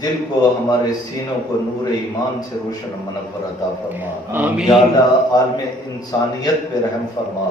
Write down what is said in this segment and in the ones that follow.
दिल को हमारे सीनों को नूर ईमान से रोशन मनव्वर अता फरमा। आमीन। या अल्लाह आलम इंसानियत पे रहम फरमा।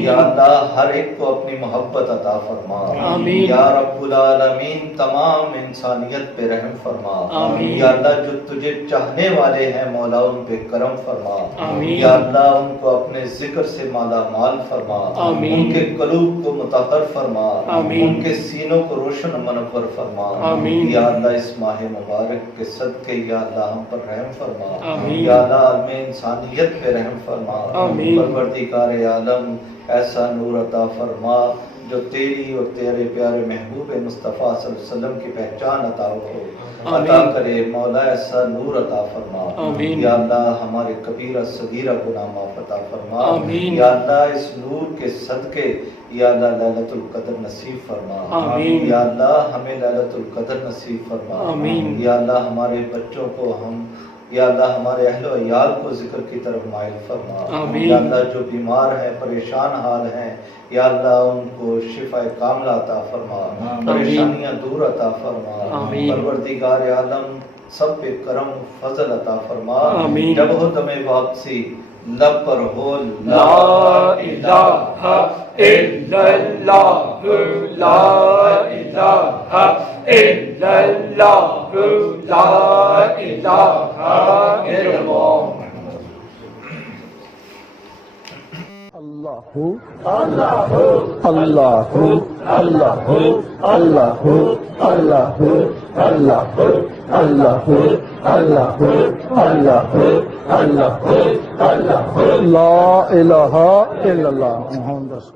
या अल्लाह हर एक को अपनी मोहब्बत अता फरमा। आमीन। या रब्बुल आलमीन तमाम इंसानियत पे रहम फरमा। आमीन। या अल्लाह जो तुझे चाहने वाले हैं मौला उन पे करम फरमा। आमीन। या अल्लाह उनको अपने जिक्र से माला माल फरमा। आमीन। उनके कलूब को मुतहर फरमा। आमीन। उनके सीनों को रोशन मनव्वर फरमा। आमीन। या अल्लाह इस माह मुबारक के सदके या अल्लाह हम पर रहम फरमा। आमीन। या अल्लाह आलम इंसानियत पे रहम फरमा। आमीन। परवरदिगार आलम ऐसा नूर अता फरमा जो तेरी और तेरे प्यारे महबूब मुस्तफ़ा सल्लल्लाहु अलैहि वसल्लम की पहचान अता हो अता करे मौला। ऐसा नूर अता फरमा। आमीन। या अल्लाह हमारे कबीरा सगीरा गुनाह माफ अता फरमा। आमीन। या अल्लाह इस नूर के सदके या अल्लाह लैलतुल कद्र नसीब फरमा। आमीन। या अल्लाह हमें लैलतुल कद्र नसीब फरमा। आमीन। या अल्लाह हमारे बच्चों को हम या अल्लाह हमारे अहलो अयाल को जिक्र की तरफ माइल फरमा। आमीन। या अल्लाह जो बीमार हैं परेशान हाल हैं या अल्लाह उनको शिफा कामला अता फरमा। परेशानियां दूर अता फरमा। आमीन। परवरदिगार आलम सब पे करम फजल अता फरमा। आमीन। जब हो दमे वापसी लब पर हो ला इलाहा इल्लल्लाह ला इलाहा इल्लल्लाह ला इलाहा इल्लल्लाह। अल्लाहु अल्लाहु अल्लाहु अल्लाहु अल्लाहु अल्लाहु अल्लाहु अल्लाहु अल्लाहु अल्लाहु अल्लाहु अल्लाहु ला इलाहा इल्लल्लाह मुहम्मद।